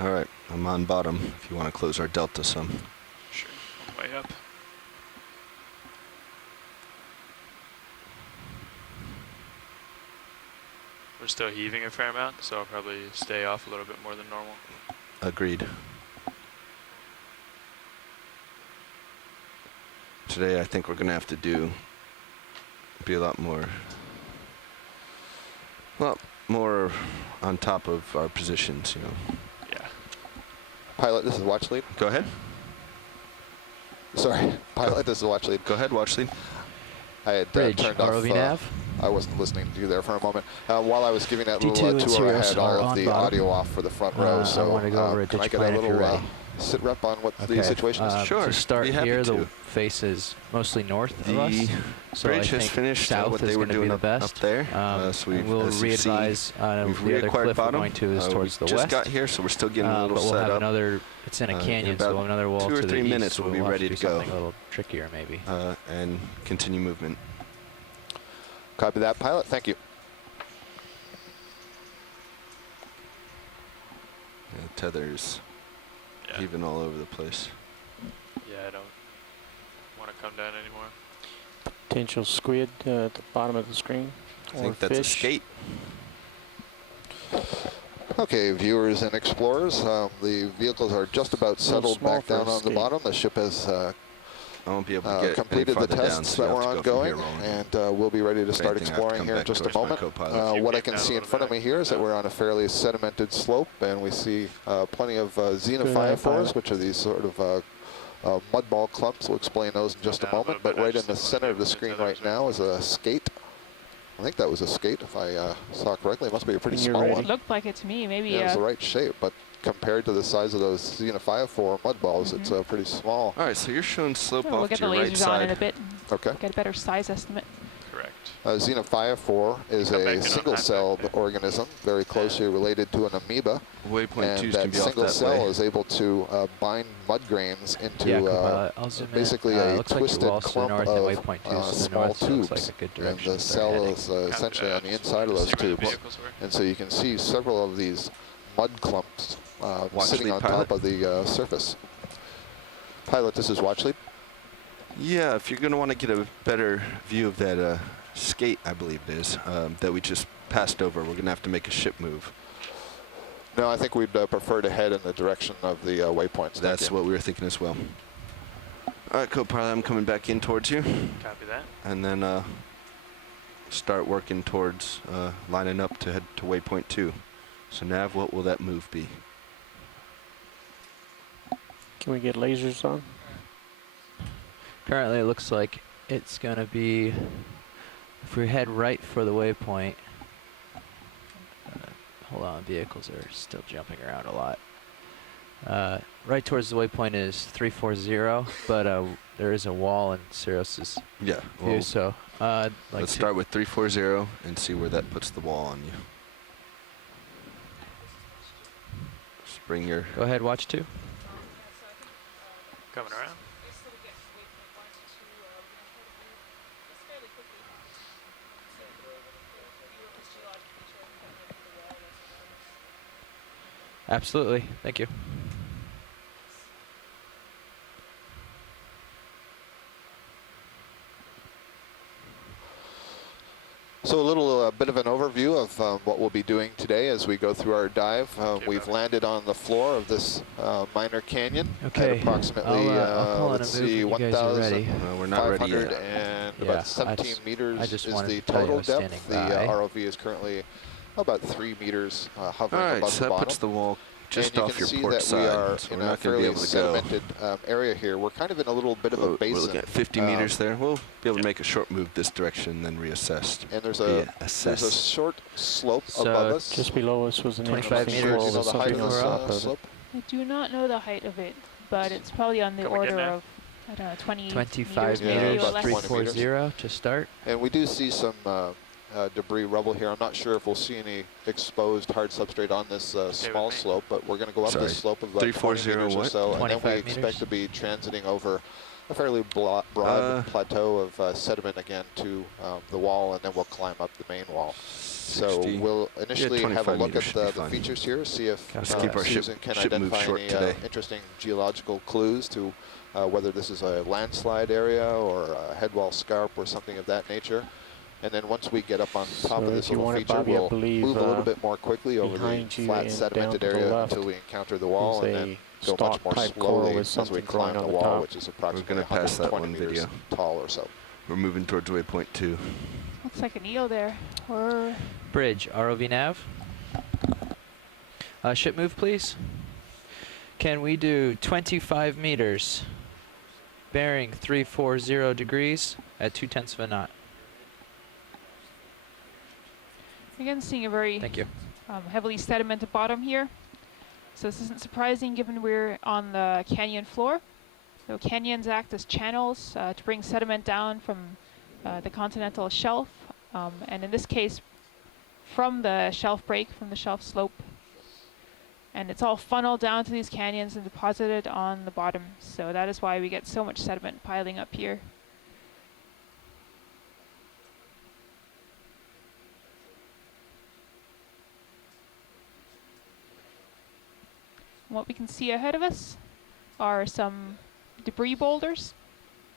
All right, I'm on bottom if you want to close our delta some. Sure, I'm way up. We're still heaving a fair amount, so I'll probably stay off a little bit more than normal. Agreed. Today I think we're going to have to be a lot more on top of our positions, you know. Yeah. Pilot, this is watch lead. Go ahead. Sorry, pilot, this is watch lead. Go ahead, watch lead. I had Bridge, turned ROV off. nav. I wasn't listening to you there for a moment. While I was giving that D2 little and tour, I Sirius had all are of on the bottom. audio off for the front row. So I want to go over a can I ditch get plan a if you're little ready. sit rep on what the situation is? Sure, To start be happy here, to. the face is mostly north of us. The So I bridge has think finished south what is they were going to be doing the up best. there. So we've, we'll as you see, re-advise we've the other reacquired cliff bottom. we're going to is towards we the just west. got here, so we're still getting a little but we'll set have up. another, it's in a canyon, in so about we'll have another wall 2 or to 3 the minutes east, so we'll be have ready do to go. something a little trickier maybe. And continue movement. Copy that, pilot. Thank you. Tethers even all over the place. Yeah, I don't want to come down anymore. Potential squid at the bottom of the screen. I think that's a skate. Okay, viewers and explorers, the vehicles are just about settled back down on the bottom. The ship has I won't be able to get completed the tests that were ongoing, and we'll be ready to start exploring here in just a moment. What I can see in front of me here is that we're on a fairly sedimented slope, and we see plenty of xenophyophores, which are these sort of mud ball clumps. We'll explain those in just a moment, but right in the center of the screen right now is a skate. I think that was a skate, if I saw correctly. It must be a pretty small one. It looked like it to me, maybe. Yeah, it's the right shape, but compared to the size of those xenophyophore mud balls, it's pretty small. All right, so you're showing slope we'll off get to the your right lasers on in a side. bit. Okay. Get a better size estimate. Correct. Xenophyophore is a single-celled organism, very closely related to an amoeba. Waypoint 2 and can that be off single that cell way. is able to bind mud grains into I'll zoom basically in. a Looks like twisted your wall's to the clump north of and waypoint 2 is to the small north, so it tubes. looks like a good And direction the they're cell heading. is essentially on the inside of those tubes. And so you can see several of these mud clumps sitting on top of the surface. Pilot, this is watch lead. Yeah, if you're going to want to get a better view of that skate, I believe it is, that we just passed over, we're going to have to make a ship move. No, I think we'd prefer to head in the direction of the waypoints. That's what we were thinking as well. All right, co-pilot, I'm coming back in towards you. Copy that. And then start working towards lining up to head to waypoint 2. So Nav, what will that move be? Can we get lasers on? Currently it looks like it's going to be, if we head right for the waypoint, hold on, vehicles are still jumping around a lot. Right towards the waypoint is 340, but there is a wall in Sirius's Yeah. view, Well, so like let's start with 340 and see where that puts the wall on you. Just bring your... Go ahead, watch 2. Coming around. Absolutely, thank you. So a little bit of an overview of what we'll be doing today as we go through our dive. We've landed on the floor of this minor canyon at approximately, let's see, 1,500 and about 17 meters is the total depth. The ROV is currently about 3 meters hovering above the bottom. All right, so that puts the wall just off your port side, we are so in we're a not going to be fairly able to go. sedimented area here. We're kind of in a little bit of a basin. We're looking at 50 meters there. We'll be able to make a short move this direction, then reassess. And there's a short slope above us. Just below us was an 25 interesting meters. wall Do you know with the height something of on top this of slope? I do not know the height of it, but it's probably on the order of, I don't know, 25 meters maybe, meters, or less. 340 to start. And we do see some debris rubble here. I'm not sure if we'll see any exposed hard substrate on this small slope, but we're going to go up this slope of about 20 meters or so, and then we expect to be transiting over a fairly broad plateau of sediment again to the wall, and then we'll climb up the main wall. So we'll initially have a look at the features here, see if Susan can identify any interesting geological clues to whether this is a landslide area or a headwall scarp or something of that nature. And then once we get up on top of this little feature, we'll move a little bit more quickly over the flat sedimented area until we encounter the wall, and then go much more slowly as we climb the wall, which is approximately 120 meters tall or so. We're moving towards waypoint 2. Looks like an eel there. Or bridge, ROV nav. Ship move, please. Can we do 25 meters, bearing 340 degrees at 0.2 of a knot? Again, seeing a very heavily sedimented bottom here. So this isn't surprising given we're on the canyon floor. So canyons act as channels to bring sediment down from the continental shelf. And in this case, from the shelf break, from the shelf slope. And it's all funneled down to these canyons and deposited on the bottom. So that is why we get so much sediment piling up here. What we can see ahead of us are some debris boulders,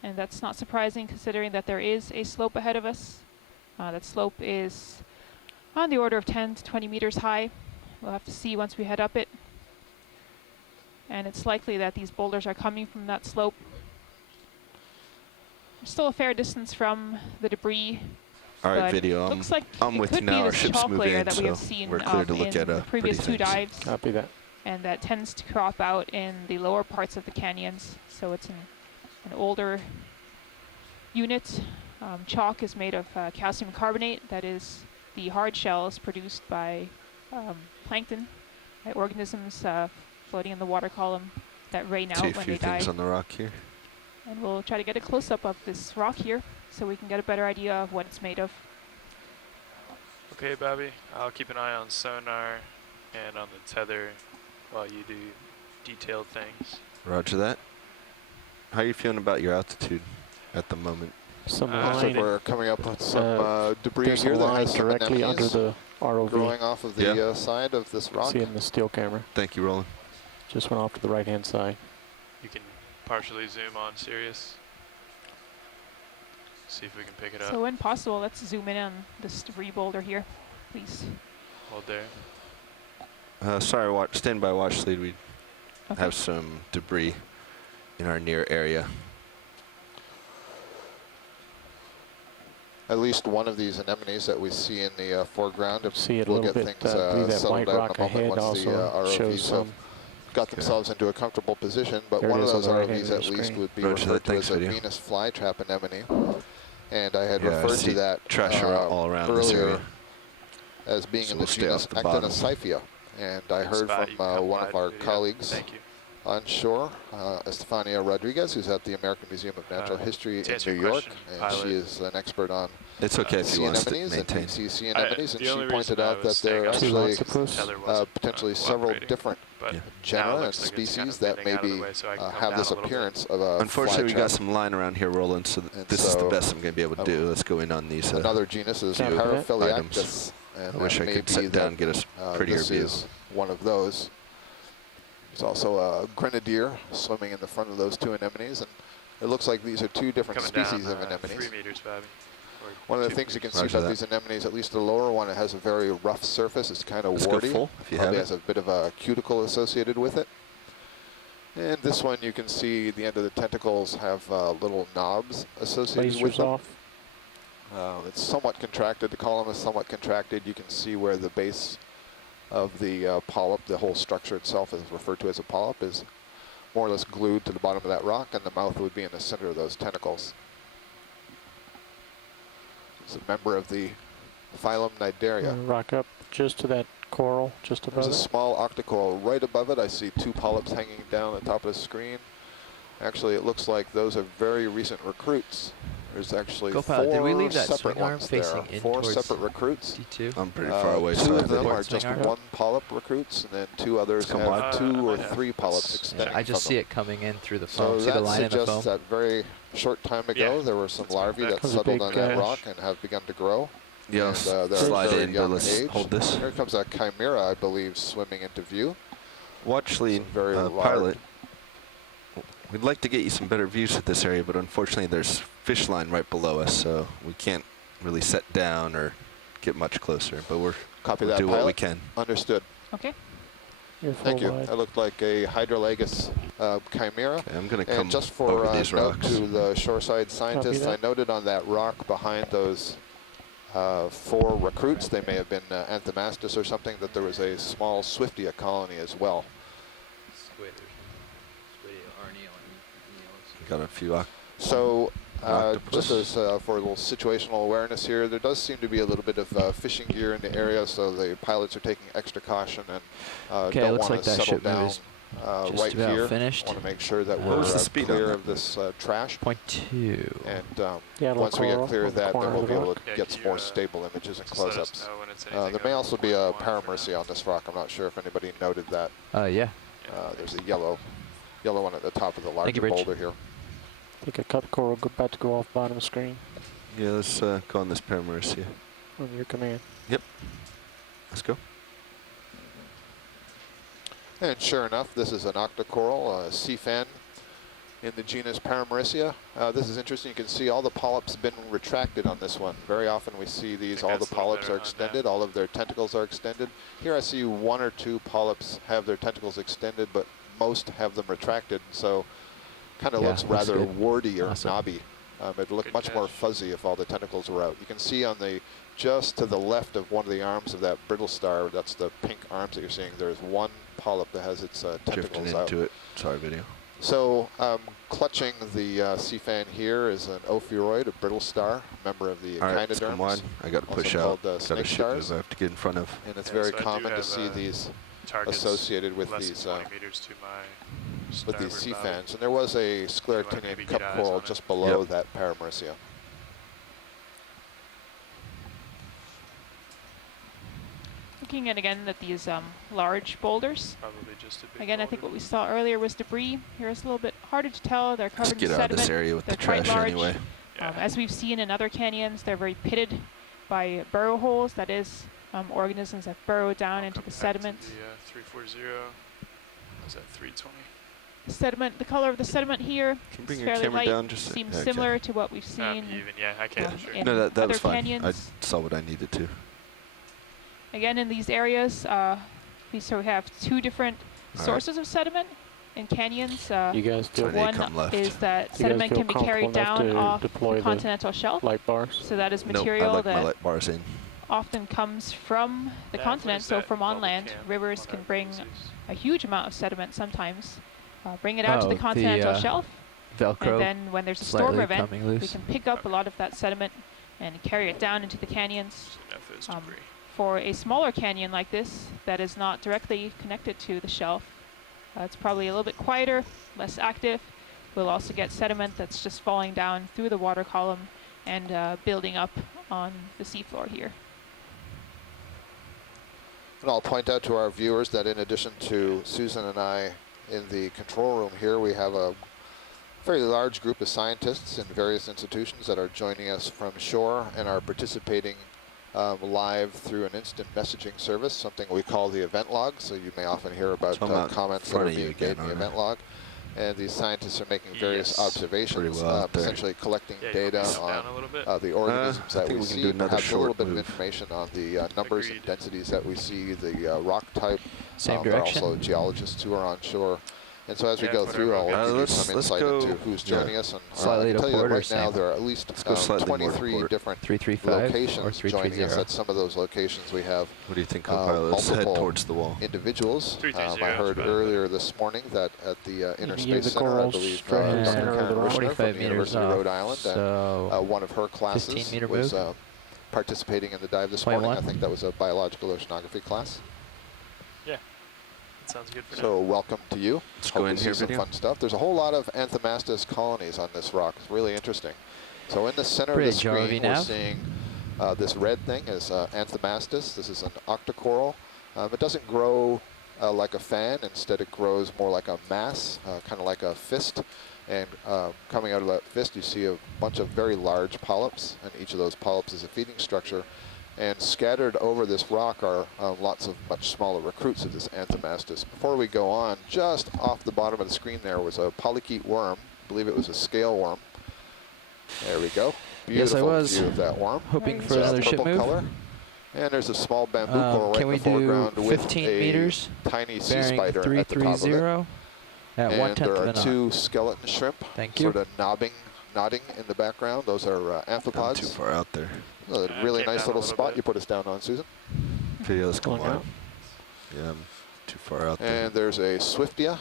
and that's not surprising considering that there is a slope ahead of us. That slope is on the order of 10 to 20 meters high. We'll have to see once we head up it. And it's likely that these boulders are coming from that slope. We're still a fair distance from the debris. All right, video. Looks like I'm with you now. Our ship's moving in, that we have seen we're clear to look at the previous 2 dives. Copy that. And that tends to crop out in the lower parts of the canyons. So it's an older unit. Chalk is made of calcium carbonate. That is the hard shells produced by plankton, by organisms floating in the water column that rain out when they die. See a few things on the rock here. And we'll try to get a close-up of this rock here so we can get a better idea of what it's made of. Okay, Bobby. I'll keep an eye on sonar and on the tether while you do detailed things. Roger that. How are you feeling about your altitude at the moment? Looks like we're coming up with some debris here that has directly under the ROV growing off of the side of this rock. See it in the still camera. Thank you, Roland. Just went off to the right-hand side. You can partially zoom on Sirius. See if we can pick it up. So when possible, let's zoom in on this debris boulder here, please. Hold there. Sorry, standby watch lead. We have some debris in our near area. At least one of these anemones that we see in the foreground. See it a little bit. That white rock ahead also shows some. Got themselves into a comfortable position, but one of those ROVs at least would be referred to as a Venus flytrap anemone. And I had referred to that trash all around earlier as being in the genus Actinocyphia. And I heard from one of our colleagues on shore, Estefania Rodriguez, who's at the American Museum of Natural History in New York, and she is an expert on sea anemones and deep-sea sea anemones, and she pointed out that there are actually potentially several different genera and species that maybe have this appearance of a Unfortunately, we got some line around here, Roland, so this is the best I'm going to be able to do. Let's go in on these another genus is Paraphiliactus. I wish I could sit down and get a prettier view. This is one of those. There's also a grenadier swimming in the front of those 2 anemones, and it looks like these are 2 different species of anemones. 3 meters, Bobby. One of the things you can see about these anemones, at least the lower one, it has a very rough surface. It's kind of warty. Probably has a bit of a cuticle associated with it. And this one, you can see the end of the tentacles have little knobs associated with them. It's somewhat contracted. The column is somewhat contracted. You can see where the base of the polyp, the whole structure itself is referred to as a polyp, is more or less glued to the bottom of that rock, and the mouth would be in the center of those tentacles. It's a member of the phylum Cnidaria. Rock up just to that coral, just above There's a small Octa Coral right above it. I see 2 polyps hanging down the top of the screen. Actually, it looks like those are very recent recruits. There's actually 4 separate ones there. 4 separate recruits. D2. I'm pretty far away. 2 of them are just 1 polyp recruits, and then 2 others have 2 or 3 polyps extending. I just see it coming in through the foam. So see the line that in the suggests that very short time ago there were some larvae that settled on that rock and have begun to grow. Yeah, and, slide in, but let's age. hold this. Here comes a chimera, I believe, swimming into view. Watch lead, pilot. We'd like to get you some better views at this area, but unfortunately there's fish line right below us, so we can't really set down or get much closer, but we'll do what we can. Understood. Okay. Thank you. That looked like a hydrolagus chimera. Okay, I'm going to come just for over these note rocks. to the shoreside scientists, I noted on that rock behind those 4 recruits, they may have been Anthomastus or something, that there was a small Swiftia colony as well. Got a few. So just as for a little situational awareness here, there does seem to be a little bit of fishing gear in the area, so the pilots are taking extra caution and don't want to settle down right here. Finished. Want to make sure that we're clear of this trash. 0.2. And once we get clear of that, then we'll be able to get some more stable images and close-ups. There may also be a paramercia on this rock. I'm not sure if anybody noted that. Yeah. There's a yellow one at the top of the larger boulder here. I think a cup coral about to go off bottom screen. Yeah, let's go on this paramercia. On your command. Yep. Let's go. And sure enough, this is an Octa Coral, a sea fan in the genus Paramercia. This is interesting. You can see all the polyps have been retracted on this one. Very often we see these, all the polyps are extended, all of their tentacles are extended. Here I see 1 or 2 polyps have their tentacles extended, but most have them retracted. So kind of looks rather warty or knobby. It'd look much more fuzzy if all the tentacles were out. You can see on the just to the left of one of the arms of that brittle star, that's the pink arms that you're seeing, there's 1 polyp that has its tentacles out. Into it. Sorry, video. So clutching the sea fan here is an ophiuroid, a brittle star, member of the echinoderms. Come on, I got to push out. Got a ship I have to get in front of. And it's very common to see these associated with these sea fans. And there was a scleractinian cup coral just below that Paramercia. Looking at again at these large boulders. Probably just a big again, I think what we saw earlier was debris. Here it's a little bit harder to tell. They're covered in sediment. Get out of this area with the trash anyway. As we've seen in other canyons, they're very pitted by burrow holes. That is, organisms that burrow down into the sediment. The 340. Was that 320? Sediment. The color of the sediment here is fairly light. Seems similar to what we've seen. I can't. In no, that was fine. Canyons. I saw what I needed to. Again, in these areas, we sort of have 2 different sources of sediment in canyons. You guys do one is that sediment can be carried down off the continental shelf. Light bars. So that is material that my light bars in. Often comes from the continent, so from on land. Rivers can bring a huge amount of sediment sometimes. Bring it out to the continental shelf. Velcro. And then when there's a storm event, we can pick up a lot of that sediment and carry it down into the canyons. For a smaller canyon like this that is not directly connected to the shelf, it's probably a little bit quieter, less active. We'll also get sediment that's just falling down through the water column and building up on the seafloor here. And I'll point out to our viewers that in addition to Susan and I in the control room here, we have a fairly large group of scientists in various institutions that are joining us from shore and are participating live through an instant messaging service, something we call the event log. So you may often hear about comments that are being made in the event log. And these scientists are making various observations, essentially collecting data on the organisms that we see, perhaps a little bit of information on the numbers and densities that we see, the rock type. There are also geologists who are on shore. And so as we go through, I'll give you some insight into who's joining us. And I can tell you that right now there are at least 23 different locations joining us. At some of those locations we have what do you think, let's head towards the wall. Individuals. I heard earlier this morning that at the Inner Space Center, I believe Dr. Karen from the University of Rhode Island, and one of her classes was participating in the dive this morning. I think that was a biological oceanography class. Sounds good for so welcome to you. Let's go in here, some fun stuff. There's a whole lot of Anthomastus colonies on this rock. It's really interesting. So in the center of the screen, we're seeing this red thing is Anthomastus. This is an Octa Coral. It doesn't grow like a fan. Instead, it grows more like a mass, kind of like a fist. And coming out of that fist, you see a bunch of very large polyps, and each of those polyps is a feeding structure. And scattered over this rock are lots of much smaller recruits of this Anthomastus. Before we go on, just off the bottom of the screen there was a Polychaete worm. I believe it was a scale worm. There we go. Beautiful yes, I was view of that worm. hoping for another ship move. Color. And there's a small bamboo coral right in the foreground with 15 meters, tiny sea spider at the top of it. At and there are 2 skeleton shrimp sort of nodding in the background. Those are amphipods. Too far out there. A really nice little spot you put us down on, Susan. Okay, let's go on. Yeah, I'm too far out there. And there's a Swiftia.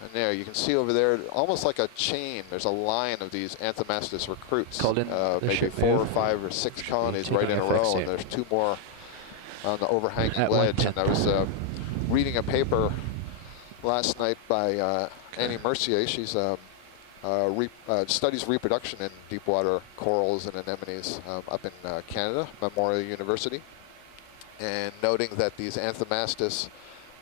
And there, you can see over there, almost like a chain, there's a line of these Anthomastus recruits. Maybe 4 or 5 or 6 colonies right in a row, and there's 2 more on the overhanging ledge. And I was reading a paper last night by Annie Mercier. She's studies reproduction in deep water corals and anemones up in Canada, Memorial University, and noting that these Anthomastus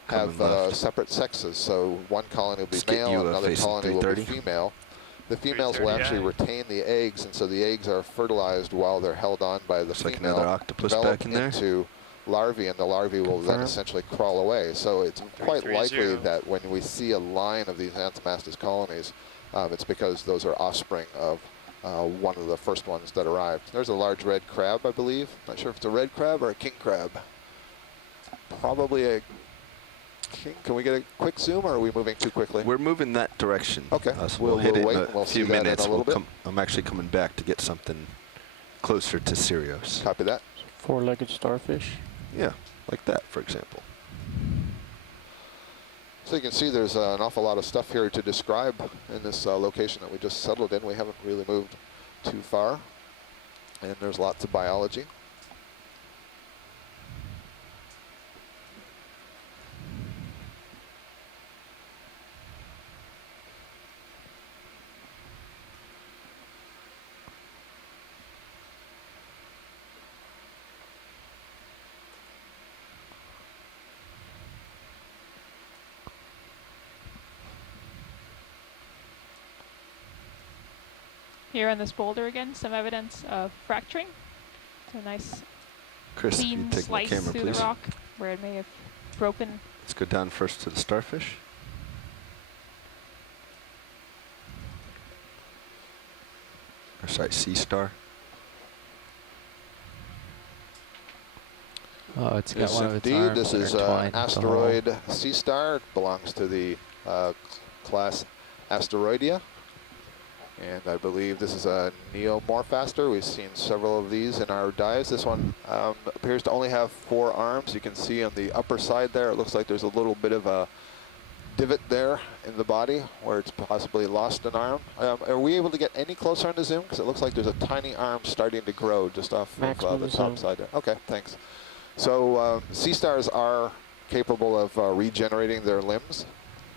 have separate sexes. So one colony will be male, another colony will be female. The females will actually retain the eggs, and so the eggs are fertilized while they're held on by the female. Like another octopus back in there. Into larvae, and the larvae will then essentially crawl away. So it's quite likely that when we see a line of these Anthomastus colonies, it's because those are offspring of one of the first ones that arrived. There's a large red crab, I believe. Not sure if it's a red crab or a king crab. Probably a king. Can we get a quick zoom, or are we moving too quickly? We're moving that direction. Okay. So we'll hit it in a few minutes. I'm actually coming back to get something closer to Sirios. Copy that. 4-legged starfish. Yeah, like that, for example. So you can see there's an awful lot of stuff here to describe in this location that we just settled in. We haven't really moved too far, and there's lots of biology. Here on this boulder again, some evidence of fracturing. It's a nice clean slice through the rock where it may have broken. Let's go down first to the starfish. Or sorry, sea star. Oh, it's got one of its arms. This is an asteroid sea star. It belongs to the class Asteroidea. And I believe this is a neomorphaster. We've seen several of these in our dives. This one appears to only have 4 arms. You can see on the upper side there, it looks like there's a little bit of a divot there in the body where it's possibly lost an arm. Are we able to get any closer on the zoom? Because it looks like there's a tiny arm starting to grow just off of the top side there. Okay, thanks. So sea stars are capable of regenerating their limbs.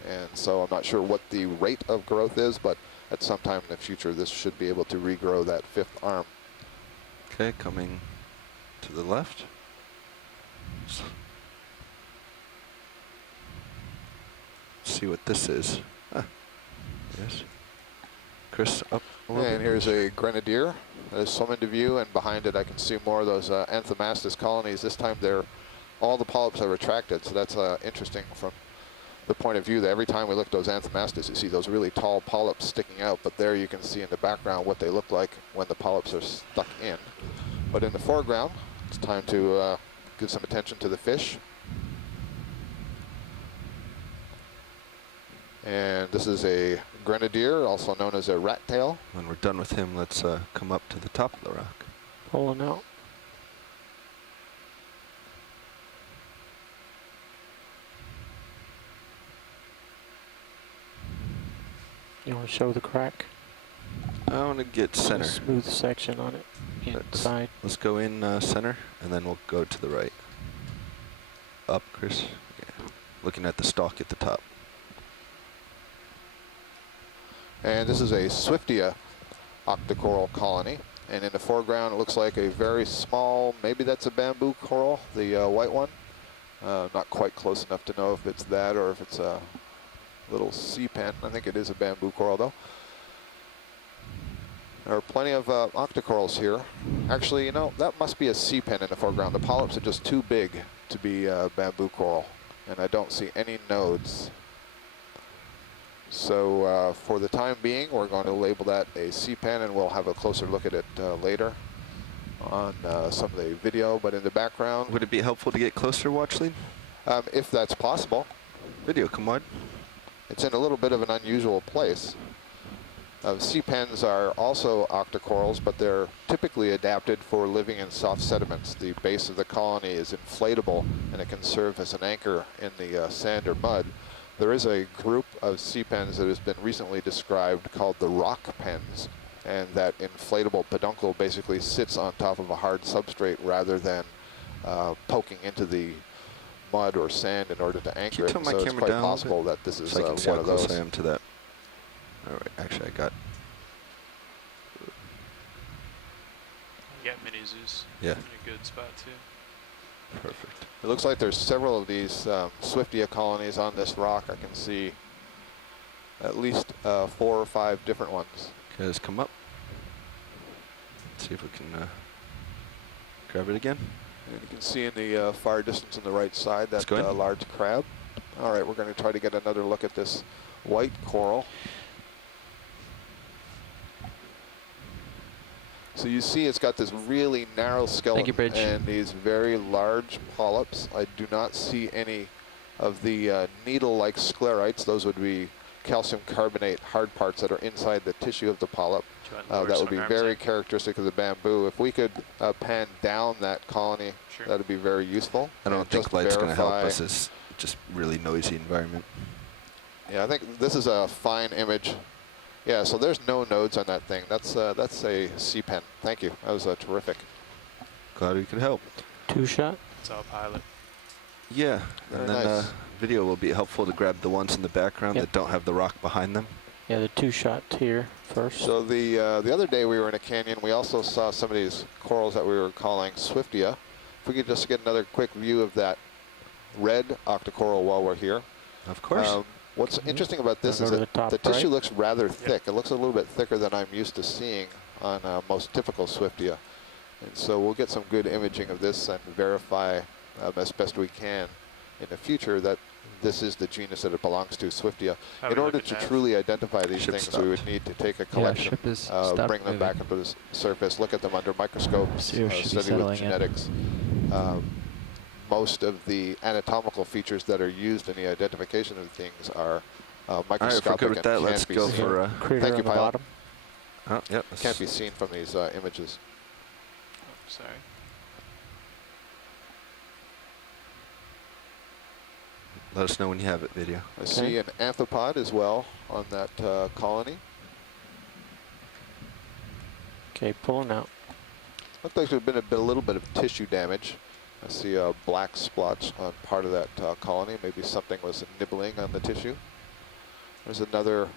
And so I'm not sure what the rate of growth is, but at some time in the future, this should be able to regrow that 5th arm. Okay, coming to the left. See what this is. Ah, yes. Chris, up a little bit. And here's a grenadier that is swum into view, and behind it I can see more of those Anthomastus colonies. This time all the polyps are retracted, so that's interesting from the point of view that every time we look at those Anthomastus, you see those really tall polyps sticking out, but there you can see in the background what they look like when the polyps are stuck in. But in the foreground, it's time to give some attention to the fish. And this is a grenadier, also known as a rat tail. When we're done with him, let's come up to the top of the rock. Pulling out. You want to show the crack? I want to get center. A smooth section on it, inside. Let's go in center, and then we'll go to the right. Up, Chris. Yeah. Looking at the stalk at the top. And this is a Swiftia Octa Coral colony. And in the foreground, it looks like a very small, maybe that's a bamboo coral, the white one. Not quite close enough to know if it's that or if it's a little sea pen. I think it is a bamboo coral though. There are plenty of octocorals here. Actually, you know, that must be a sea pen in the foreground. The polyps are just too big to be bamboo coral, and I don't see any nodes. So for the time being, we're going to label that a sea pen, and we'll have a closer look at it later on some of the video. But in the background... Would it be helpful to get closer, Watchling? If that's possible. Video, come on. It's in a little bit of an unusual place. Sea pens are also Octa corals, but they're typically adapted for living in soft sediments. The base of the colony is inflatable, and it can serve as an anchor in the sand or mud. There is a group of sea pens that has been recently described called the rock pens, and that inflatable peduncle basically sits on top of a hard substrate rather than poking into the mud or sand in order to anchor it. So it's quite possible that this is one of those. How close I am to that. All right, actually I got... You got mini Zeus. Yeah. In a good spot too. Perfect. It looks like there's several of these Swiftia colonies on this rock. I can see at least 4 or 5 different ones. Okay, let's come up. Let's see if we can grab it again. And you can see in the far distance on the right side that large crab. All right, we're going to try to get another look at this white coral. So you see it's got this really narrow skeleton and these very large polyps. I do not see any of the needle-like sclerites. Those would be calcium carbonate hard parts that are inside the tissue of the polyp. That would be very characteristic of the bamboo. If we could pan down that colony, that would be very useful. I don't think light's going to help us. It's just really noisy environment. Yeah, I think this is a fine image. Yeah, so there's no nodes on that thing. That's a sea pen. Thank you. That was terrific. Glad we could help. 2-shot? It's all pilot. Yeah, very and then nice. Video will be helpful to grab the ones in the background that don't have the rock behind them. Yeah, the 2-shot here first. So the other day we were in a canyon, we also saw some of these corals that we were calling Swiftia. If we could just get another quick view of that red Octa coral while we're here. Of course. What's interesting about this is that the tissue looks rather thick. It looks a little bit thicker than I'm used to seeing on most typical Swiftia. And so we'll get some good imaging of this and verify as best we can in the future that this is the genus that it belongs to, Swiftia. In order to truly identify these things, we would need to take a collection, bring them back into the surface, look at them under microscopes, study with genetics. Most of the anatomical features that are used in the identification of things are microscopic and can't let's be go seen. for Thank you, pilot. Oh, yep. Can't be seen from these images. Oh, sorry. Let us know when you have it, video. I see an amphipod as well on that colony. Okay, pulling out. Looks like there's been a little bit of tissue damage. I see a black splotch on part of that colony. Maybe something was nibbling on the tissue. There's another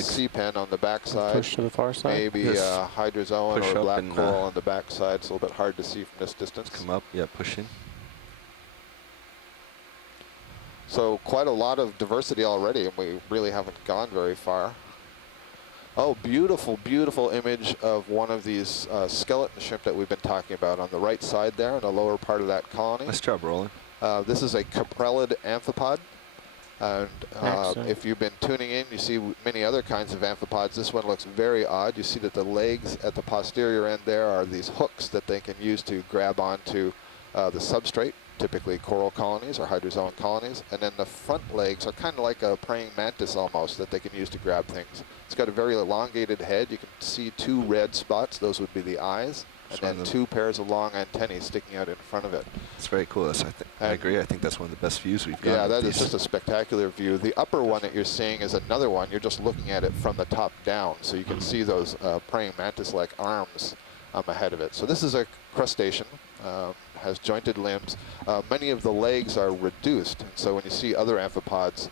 sea pen on the backside. Push to the far side. Maybe a hydrozoan or a black coral on the backside. It's a little bit hard to see from this distance. Come up, yeah, push in. So quite a lot of diversity already, and we really haven't gone very far. Oh, beautiful, beautiful image of one of these skeleton shrimp that we've been talking about on the right side there in the lower part of that colony. Nice job, Roland. This is a Caprela Amphipod. And if you've been tuning in, you see many other kinds of amphipods. This one looks very odd. You see that the legs at the posterior end there are these hooks that they can use to grab onto the substrate, typically coral colonies or hydrozoan colonies. And then the front legs are kind of like a praying mantis almost that they can use to grab things. It's got a very elongated head. You can see 2 red spots. Those would be the eyes. And then 2 pairs of long antennae sticking out in front of it. It's very cool. I agree. I think that's one of the best views we've got. Yeah, that is just a spectacular view. The upper one that you're seeing is another one. You're just looking at it from the top down. So you can see those praying mantis-like arms ahead of it. So this is a crustacean. Has jointed limbs. Many of the legs are reduced. And so when you see other amphipods,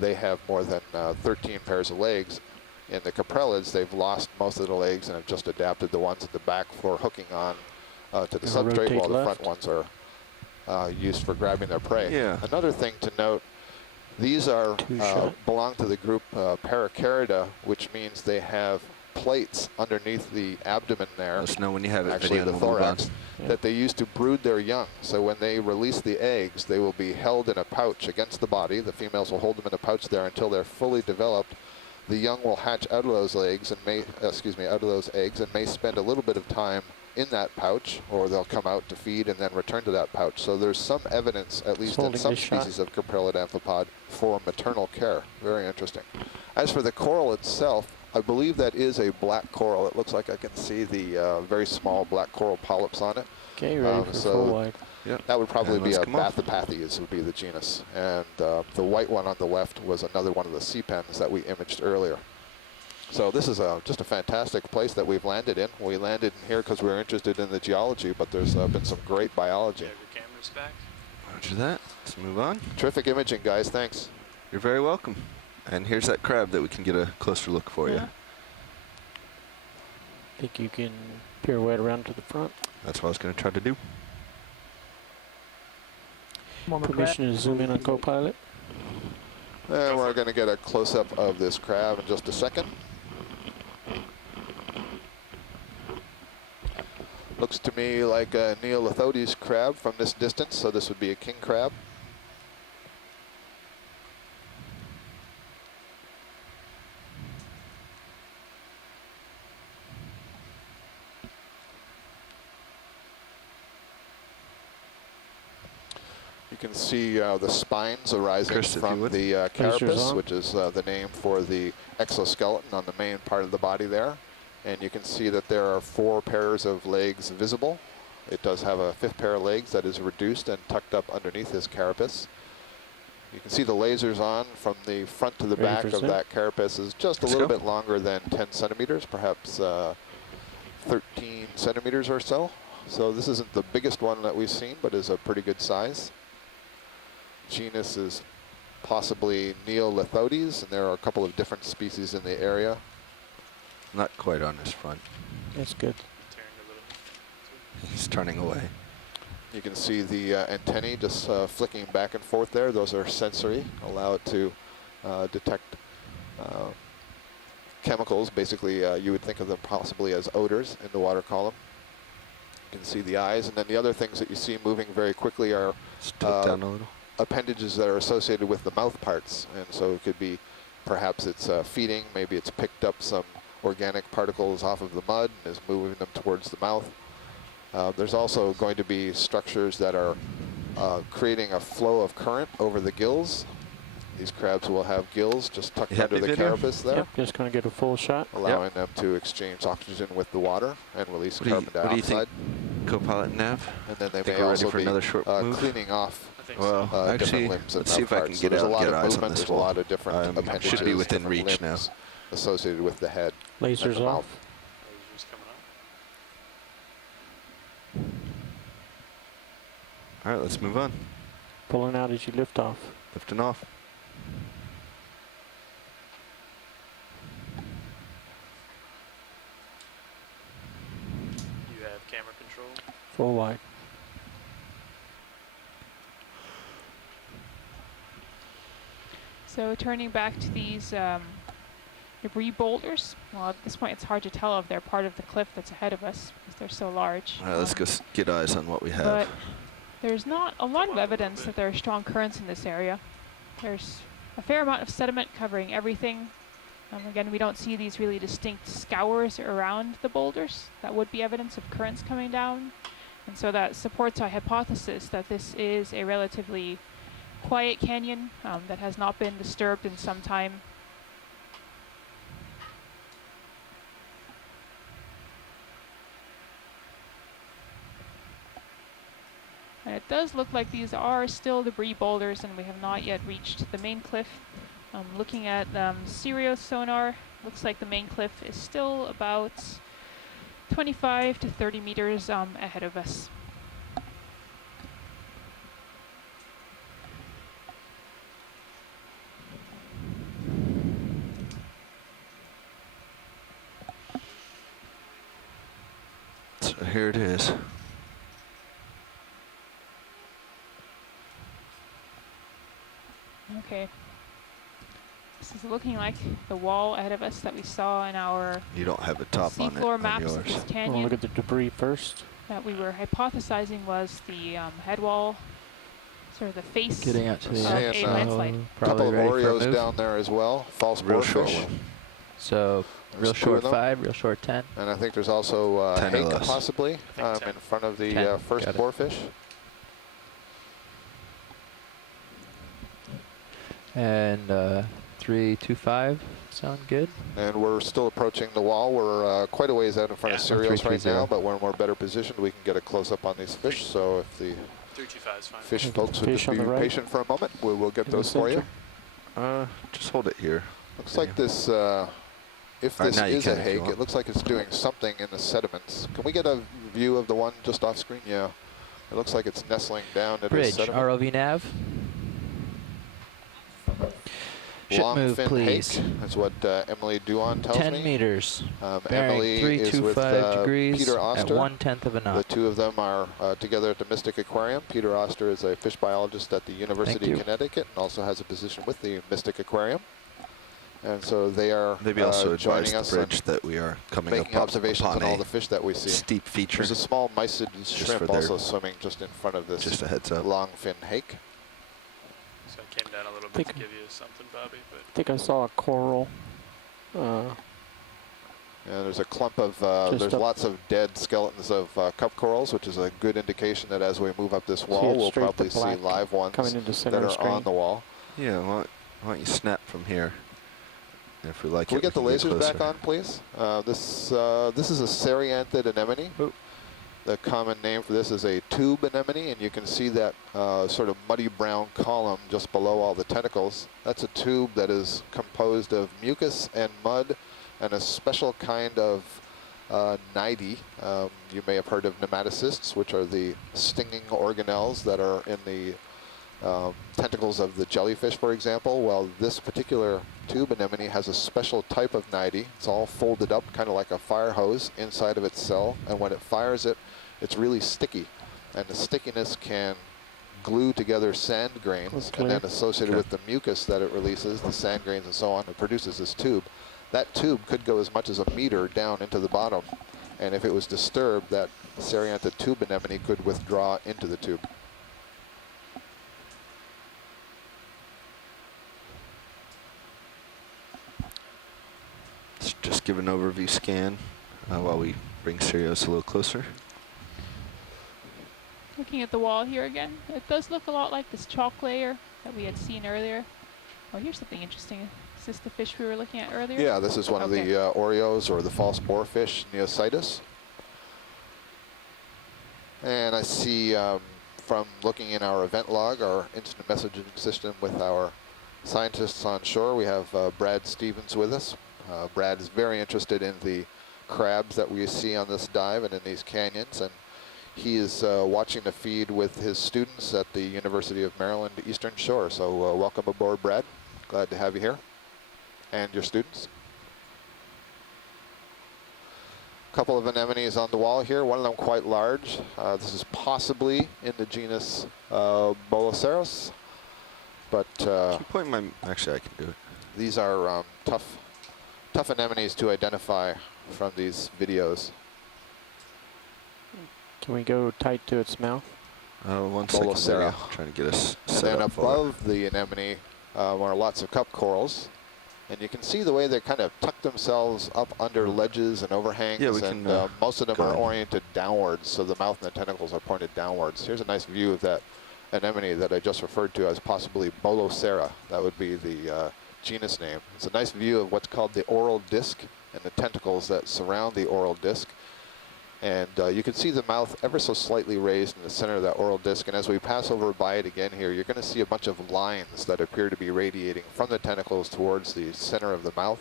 they have more than 13 pairs of legs. In the caprelids, they've lost most of the legs and have just adapted the ones at the back for hooking on to the substrate, while the front ones are used for grabbing their prey. Yeah. Another thing to note, these are belong to the group Paracarida, which means they have plates underneath the abdomen there. Let us know when you have it. Actually, Video the thorax, that they use to brood their young. So when they release the eggs, they will be held in a pouch against the body. The females will hold them in a pouch there until they're fully developed. The young will hatch out of those eggs and may spend a little bit of time in that pouch, or they'll come out to feed and then return to that pouch. So there's some evidence, at least in some species of Caprela Amphipod, for maternal care. Very interesting. As for the coral itself, I believe that is a black coral. It looks like I can see the very small black coral polyps on it. Okay, ready for full wide. Yep. That would probably be a Bathopathes would be the genus. And the white one on the left was another one of the sea pens that we imaged earlier. So this is just a fantastic place that we've landed in. We landed in here because we were interested in the geology, but there's been some great biology. You have your cameras back? Roger that. Let's move on. Terrific imaging, guys. Thanks. You're very welcome. And here's that crab that we can get a closer look for you. I think you can pirouette around to the front. That's what I was going to try to do. Permission to zoom in on Copilot. And we're going to get a close-up of this crab in just a second. Looks to me like a Neolithodes crab from this distance, so this would be a king crab. You can see the spines arising from the carapace, which is the name for the exoskeleton on the main part of the body there. And you can see that there are 4 pairs of legs visible. It does have a 5th pair of legs that is reduced and tucked up underneath his carapace. You can see the lasers on from the front to the back of that carapace is just a little bit longer than 10 centimeters, perhaps 13 centimeters or so. So this isn't the biggest one that we've seen, but is a pretty good size. Genus is possibly Neolithodes, and there are a couple of different species in the area. Not quite on his front. That's good. He's turning away. You can see the antennae just flicking back and forth there. Those are sensory, allow it to detect chemicals. Basically, you would think of them possibly as odors in the water column. You can see the eyes, and then the other things that you see moving very quickly are down a little. Appendages that are associated with the mouth parts. And so it could be, perhaps it's feeding, maybe it's picked up some organic particles off of the mud and is moving them towards the mouth. There's also going to be structures that are creating a flow of current over the gills. These crabs will have gills just tucked under the carapace there. Yep, just going to get a full shot. Allowing them to exchange oxygen with the water and release carbon dioxide. What do you think, Copilot Nav? And then they may also be another short move? cleaning off well, actually, limbs let's see if I can get out and get eyes on this There's a lot of different appendages. Should be within reach now. Associated with the head. Lasers off. Lasers coming All right, let's move on. Pulling out as you lift off. Lifting off. You have camera control? Full wide. So turning back to these debris boulders, well, at this point it's hard to tell if they're part of the cliff that's ahead of us because they're so large. All right, let's go get eyes on what we have. But there's not a lot of evidence that there are strong currents in this area. There's a fair amount of sediment covering everything. Again, we don't see these really distinct scours around the boulders. That would be evidence of currents coming down. And so that supports our hypothesis that this is a relatively quiet canyon that has not been disturbed in some time. And it does look like these are still debris boulders and we have not yet reached the main cliff. Looking at Sirius sonar, looks like the main cliff is still about 25 to 30 meters ahead of us. So here it is. Okay. This is looking like the wall ahead of us that we saw in our You don't have a top on it seafloor maps on of this yours. canyon. We'll look at the debris first. That we were hypothesizing was the head wall, sort of the face Getting out to the of a landslide. A couple of ready for a Oreos move. down there as well. False Real short boarfish. one. So There's real 2 short of them. 5, real short 10. And I think there's also 10 or hake less. possibly I think 10. in front of the 10. first Got it. boarfish. And 325 sound good. And we're still approaching the wall. We're quite a ways out in front of Yeah. Sirius right 330. now, but when we're better positioned, we can get a close-up on these fish. So if the 325 is fine. fish Okay, folks would fish just on be the right. patient for a moment, we will get In the those for you. center. Just hold it here. Looks like this, if All right, this now you is a can if you hake, want. it looks like it's doing something in the sediments. Can we get a view of the one just off screen? Yeah. It looks like it's nestling down into the Bridge, sediment. ROV nav. Ship Long move, fin please. hake. That's what Emily Duan tells 10 me. meters. Emily Bearing is with 325 degrees Peter at Oster. 1/10 of a The knot. 2 of them are together at the Mystic Aquarium. Peter Oster is a fish biologist at the University you. of Connecticut and also has a position with the Mystic Aquarium. And so they are Maybe also advise joining the us bridge that we are coming making up observations upon on all a the fish that we see. steep feature. There's a small mysid shrimp for their- also swimming just in front of this Just a heads up. long fin hake. So I came down a little bit to Think- give you something, Bobby, but I think I saw a coral. And there's a clump of, Just there's up- lots of dead skeletons of cup corals, which is a good indication that as we move up this wall, it we'll straight to probably see black live ones coming into that center are of screen. on the wall. Yeah, why don't you snap from here? And if we like Can we it, get the can lasers back closer. on, please? This is a Sarianthed Anemone. Oh. The common name for this is a tube anemone, and you can see that sort of muddy brown column just below all the tentacles. That's a tube that is composed of mucus and mud and a special kind of cnidae. You may have heard of nematocysts, which are the stinging organelles that are in the tentacles of the jellyfish, for example. Well, this particular tube anemone has a special type of cnidae. It's all folded up, kind of like a fire hose inside of its cell, and when it fires it, it's really sticky, and the stickiness can glue together sand grains, Okay. and then associated with the mucus that it releases, the sand grains and so on, it produces this tube. That tube could go as much as a meter down into the bottom, and if it was disturbed, that Sarianthed tube anemone could withdraw into the tube. Let's just give an overview scan while we bring Sirius a little closer. Looking at the wall here again, it does look a lot like this chalk layer that we had seen earlier. Oh, here's something interesting. Is this the fish we were looking at earlier? Yeah, this is one of Okay. the Oreos, or the false boarfish, Neositis. And I see from looking in our event log, our instant messaging system with our scientists on shore, we have Brad Stevens with us. Brad is very interested in the crabs that we see on this dive and in these canyons, and he is watching the feed with his students at the University of Maryland Eastern Shore. So welcome aboard, Brad. Glad to have you here, and your students. A couple of anemones on the wall here, one of them quite large. This is possibly in the genus Boulders, but Can you point my, actually I can do it. these are tough anemones to identify from these videos. Can we go tight to its mouth? 1 second, Boulders. there. Trying to get us And set then up for above the anemone are lots of cup corals. And you can see the way they kind of tuck themselves up under ledges and overhangs. Yeah, we and can, most of them go are ahead. oriented downwards, so the mouth and the tentacles are pointed downwards. Here's a nice view of that anemone that I just referred to as possibly Boulders. That would be the genus name. It's a nice view of what's called the oral disc and the tentacles that surround the oral disc. And you can see the mouth ever so slightly raised in the center of that oral disc. And as we pass over by it again here, you're going to see a bunch of lines that appear to be radiating from the tentacles towards the center of the mouth.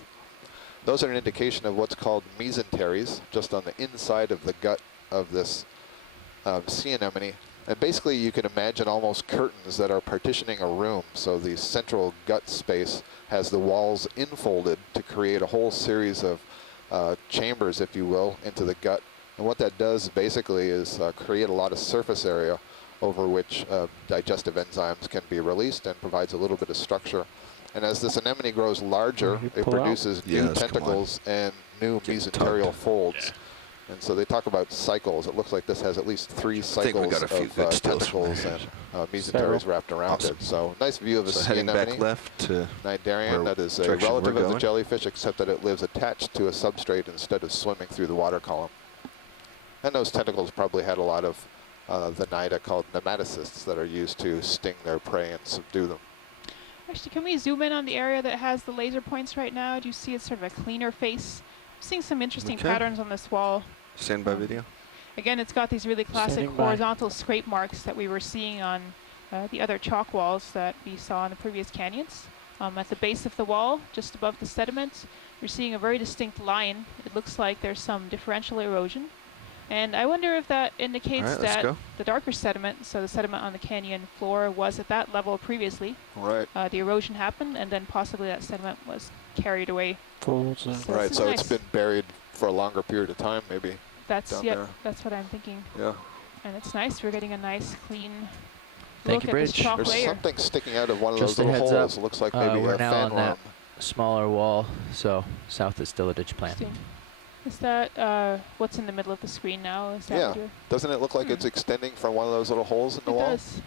Those are an indication of what's called mesenteries, just on the inside of the gut of this sea anemone. And basically you can imagine almost curtains that are partitioning a room. So the central gut space has the walls infolded to create a whole series of chambers, if you will, into the gut. And what that does basically is create a lot of surface area over which digestive enzymes can be released, and provides a little bit of structure And as this anemone grows larger, it produces new tentacles and new mesenterial folds. And so they talk about cycles. It looks like this has at least 3 cycles of tentacles and mesenteries wrapped around it. So nice view of a sea anemone. Back left to Cnidarian, that is a relative of the jellyfish, except that it lives attached to a substrate instead of swimming through the water column. And those tentacles probably had a lot of the nida called nematocysts that are used to sting their prey and subdue them. Actually, can we zoom in on the area that has the laser points right now? Do you see it's sort of a cleaner face? I'm seeing some interesting patterns on this wall. Stand by video. Again, it's got these really classic horizontal scrape marks that we were seeing on the other chalk walls that we saw in the previous canyons. At the base of the wall, just above the sediment, you're seeing a very distinct line. It looks like there's some differential erosion. And I wonder if that indicates that the darker sediment, so the sediment on the canyon floor, was at that level previously. Right. The erosion happened, and then possibly that sediment was carried away. So right, so it's been buried for a longer period of time, maybe. That's that's what I'm thinking. Yeah. And it's nice. We're getting a nice, clean look at Bridge. this chalk There's layer. something sticking out of one of those little holes. It looks like maybe we're a now fan on worm. that smaller wall, so south is still a ditch plant. Is that what's in the middle of the screen now? Is that Doesn't it look like it's extending from one of those little holes in the wall? It does.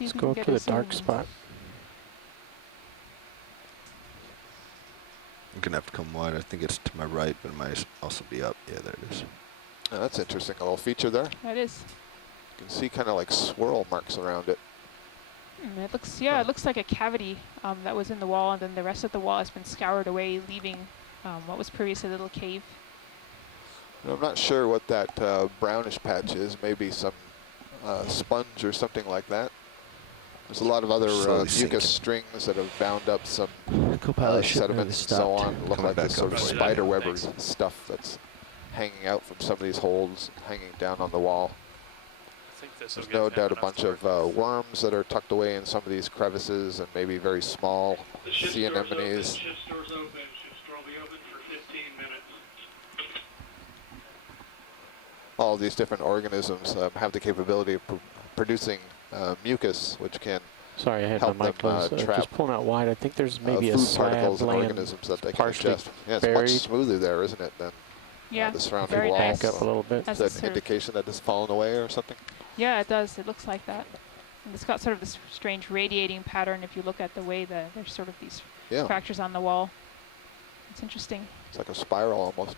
Let's go up to the dark spot. I'm going to have to come wide. I think it's to my right, but it might also be up. Yeah, there it is. Oh, that's interesting. A little feature there. That is. You can see kind of like swirl marks around it. It looks, it looks like a cavity that was in the wall, and then the rest of the wall has been scoured away, leaving what was previously a little cave. I'm not sure what that brownish patch is. Maybe some sponge or something like that. There's a lot of other mucus strings that have bound up some sediments and so on. Look like this sort of spider webber stuff that's hanging out from some of these holes, hanging down on the wall. There's no doubt a bunch of worms that are tucked away in some of these crevices, and maybe very small sea anemones. All these different organisms have the capability of producing mucus, which can I had help my mic closed. Just pulling out wide. I think there's maybe a slab particles and organisms that they can ingest. Yeah, it's much smoother there, isn't it, than the surrounding wall? Back up a little bit. Is that an indication that it's fallen away or something? Yeah, it does. It looks like that. And it's got sort of this strange radiating pattern if you look at the way there's sort of these fractures on the wall. It's interesting. It's like a spiral almost.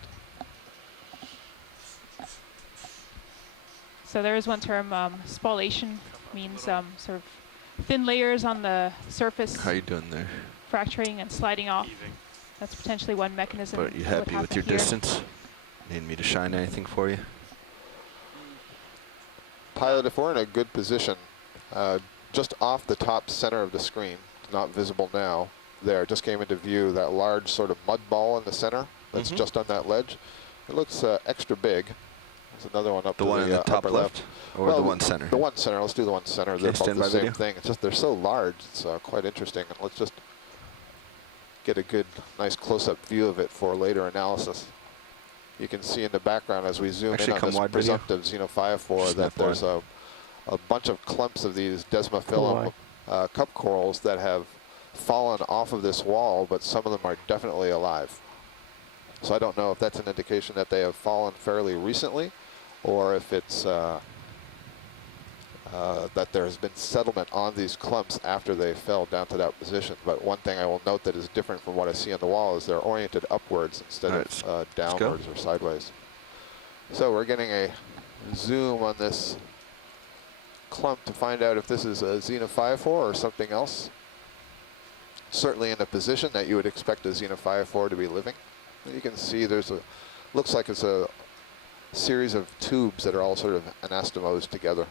So there is one term, spallation, means sort of thin layers on the surface. How you doing there? Fracturing and sliding off. That's potentially one mechanism. But you happy with your distance? Need me to shine anything for you? Pilot, if we're in a good position, just off the top center of the screen, not visible now, there just came into view that large sort of mud ball in the center that's just on that ledge. It looks extra big. There's another one up the to one in the top left, or the one center? The one center. Let's do the one center. They're both the same thing. It's just they're so large. It's quite interesting. And let's just get a good, nice close-up view of it for later analysis. You can see in the background as we zoom in on this presumptive xenophyophore that there's a bunch of clumps of these desmophyllum cup corals that have fallen off of this wall, but some of them are definitely alive. So I don't know if that's an indication that they have fallen fairly recently, or if it's that there has been settlement on these clumps after they fell down to that position. But one thing I will note that is different from what I see on the wall is they're oriented upwards instead of downwards or sideways. So we're getting a zoom on this clump to find out if this is a xenophyophore or something else. Certainly in a position that you would expect a xenophyophore to be living. And you can see there's looks like it's a series of tubes that are all sort of anastomosed together.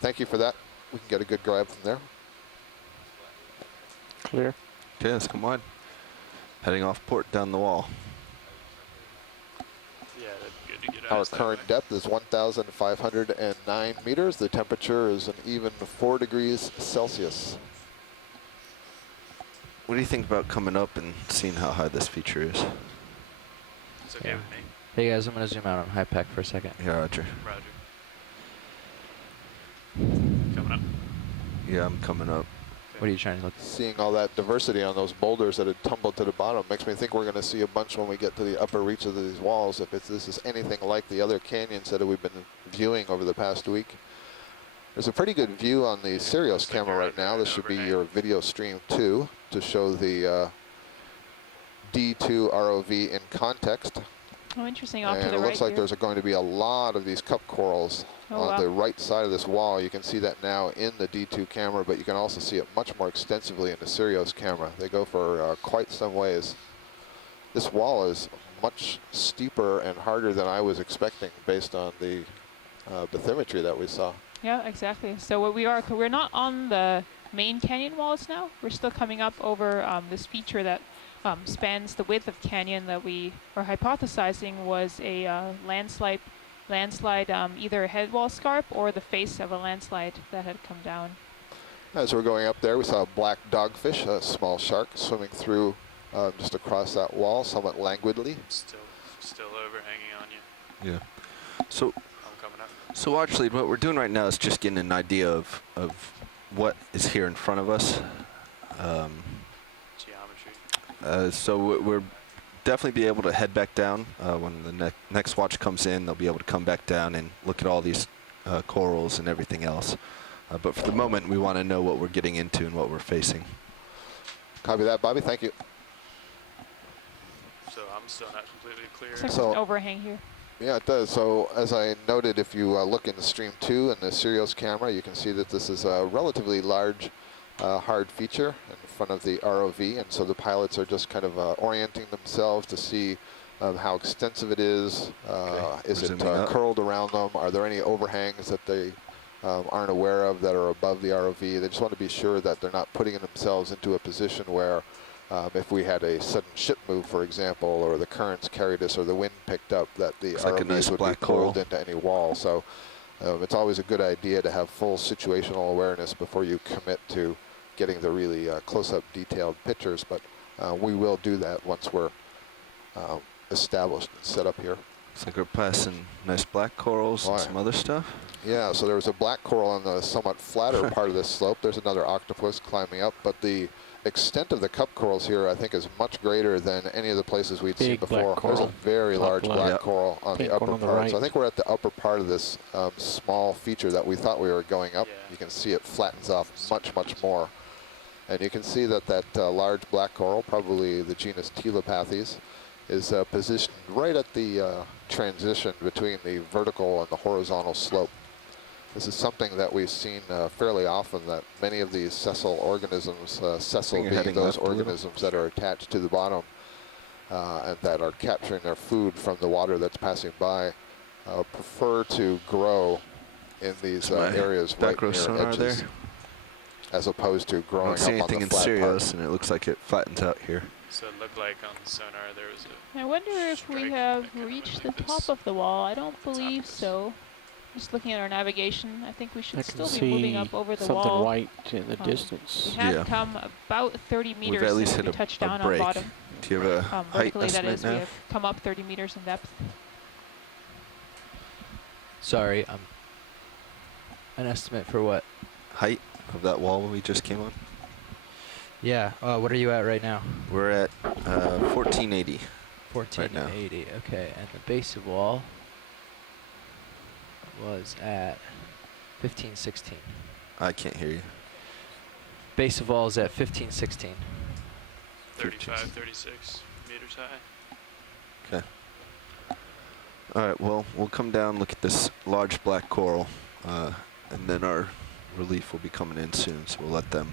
Thank you for that. We can get a good grab from there. Clear. Okay, let's come wide. Heading off port down the wall. Yeah, that'd be good to get Our current depth is 1,509 meters. The temperature is an even 4 degrees Celsius. What do you think about coming up and seeing how high this feature is? It's okay with me. Hey guys, I'm going to zoom out on high pack for a second. Yeah, Roger. Roger. Coming up. Yeah, I'm coming up. Okay. What are you trying to look at? Seeing all that diversity on those boulders that had tumbled to the bottom makes me think we're going to see a bunch when we get to the upper reach of these walls, if this is anything like the other canyons that we've been viewing over the past week. There's a pretty good view on the Sirius camera right now. This should be your video stream 2 to show the D2 ROV in context. Oh, interesting. Off to the And it right looks like here. there's going to be a lot of these cup corals on the right side of this wall. You can see that now in the D2 camera, but you can also see it much more extensively in the Sirius camera. They go for quite some ways. This wall is much steeper and harder than I was expecting based on the bathymetry that we saw. Yeah, exactly. So we're not on the main canyon walls now. We're still coming up over this feature that spans the width of canyon that we were hypothesizing was a landslide, either a head wall scarp or the face of a landslide that had come down. As we're going up there, we saw a black dogfish, a small shark, swimming through just across that wall, somewhat languidly. Still overhanging on you. Yeah. So, I'm coming up. So actually, what we're doing right now is just getting an idea of what is here in front of us. So we'll definitely be able to head back down when the next watch comes in. They'll be able to come back down and look at all these corals and everything else. But for the moment, we want to know what we're getting into and what we're facing. Copy that, Bobby. Thank you. So I'm still not completely clear. So an overhang here. Yeah, it does. So as I noted, if you look in the stream 2 and the Sirius camera, you can see that this is a relatively large hard feature in front of the ROV, and so the pilots are just kind of orienting themselves to see how extensive it is. Is it curled around them? Are there any overhangs that they aren't aware of that are above the ROV? They just want to be sure that they're not putting themselves into a position where if we had a sudden ship move, for example, or the currents carried us or the wind picked up, that the ROVs would be pulled into any wall. So it's always a good idea to have full situational awareness before you commit to getting the really close-up detailed pictures, but we will do that once we're established and set up here. Looks like we're passing nice black corals and some other stuff. Yeah, so there was a black coral on the somewhat flatter part of this slope. There's another octopus climbing up, but the extent of the cup corals here, I think, is much greater than any of the places we'd seen before. There's a very large black coral on the upper part. So I think we're at the upper part of this small feature that we thought we were going up. You can see it flattens off much, much more. And you can see that that large black coral, probably the genus Telepathes, is positioned right at the transition between the vertical and the horizontal slope. This is something that we've seen fairly often, that many of these sessile organisms, sessile being those organisms that are attached to the bottom and that are capturing their food from the water that's passing by, prefer to grow in these areas right near edges, as opposed to growing up on the flat part. I don't see anything in Sirius, and it looks like it flattens out here. So it looked like on the sonar there was a... I wonder if we have reached the top of the wall. I don't believe so. Just looking at our navigation, I think we should still be moving up over the wall. Something white in the distance. We have come about 30 meters We've at least since hit we touched down break. on bottom. Do you have a height vertically, that estimate is, now? we have come up 30 meters in depth. Sorry, an estimate for what? Height of that wall we just came on? Yeah, what are you at right now? We're at 1480. 1480, right, okay. And the base of wall was at 1516. I can't hear you. Base of wall is at 1516. 35, 36 meters high. Okay. All right, well, we'll come down, look at this large black coral, and then our relief will be coming in soon, so we'll let them.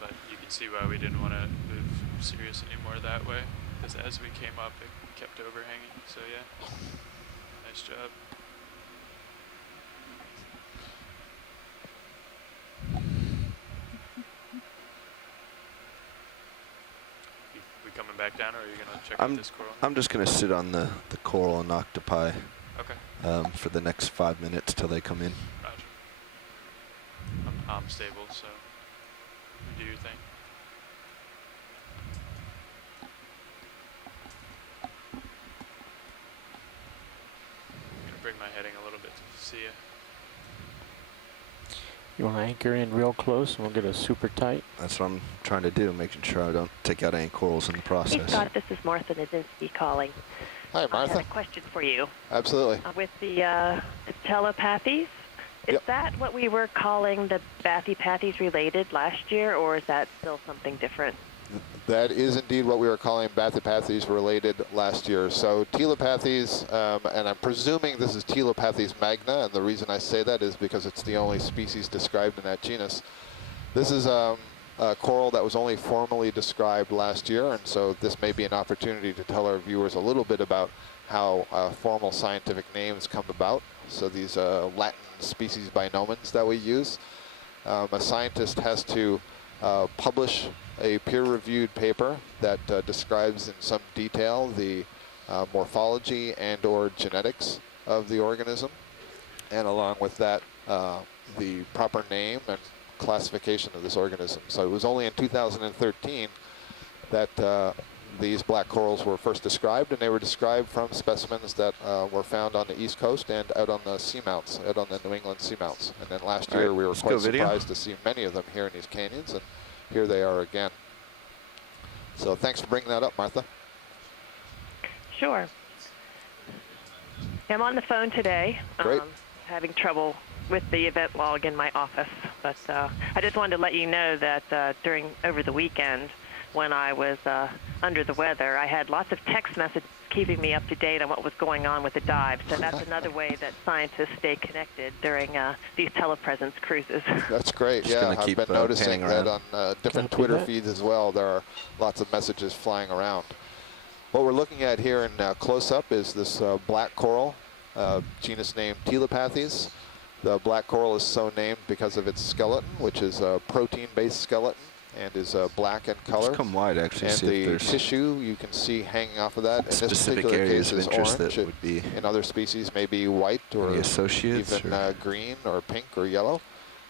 But you can see why we didn't want to move Sirius anymore that way, because as we came up, it kept overhanging, so yeah. Nice job. We coming back down, or are you going to check out this coral? I'm just going to sit on the coral and octopi okay. for the next 5 minutes till they come in. Roger. I'm stable, so you do your thing. I'm going to bring my heading a little bit to see you. You want to anchor in real close and we'll get a super tight? That's what I'm trying to do, making sure I don't take out any corals in the process. Hey Scott, this is Martha Nazinski calling. Hi, Martha. I have a question for you. Absolutely. With the telepathies, is that what we were calling the bathypathies related last year, or is that still something different? That is indeed what we were calling bathypathies related last year. So telepathies, and I'm presuming this is Telepathes magna, and the reason I say that is because it's the only species described in that genus. This is a coral that was only formally described last year, and so this may be an opportunity to tell our viewers a little bit about how formal scientific names come about. So these Latin species binomens that we use, a scientist has to publish a peer-reviewed paper that describes in some detail the morphology and or genetics of the organism, and along with that the proper name and classification of this organism. So it was only in 2013 that these black corals were first described, and they were described from specimens that were found on the East Coast and out on the seamounts, out on the New England seamounts. And then last year we were quite surprised to see many of them here in these canyons, and here they are again. So thanks for bringing that up, Martha. Sure. I'm on the phone today. Great. Having trouble with the event log in my office, but I just wanted to let you know that over the weekend, when I was under the weather, I had lots of text messages keeping me up to date on what was going on with the dive. So that's another way that scientists stay connected during these telepresence cruises. That's great. Just yeah, I've been noticing that on different Twitter feeds as well. There are lots of messages flying around. What we're looking at here in close-up is this black coral, genus name Telepathes. The black coral is so named because of its skeleton, which is a protein-based skeleton, and is black in color. Just come wide, actually. And see the if there's tissue you can see hanging off of that. In this particular areas case of is interest orange. that would be in other species, maybe white or associates even or green or pink or yellow.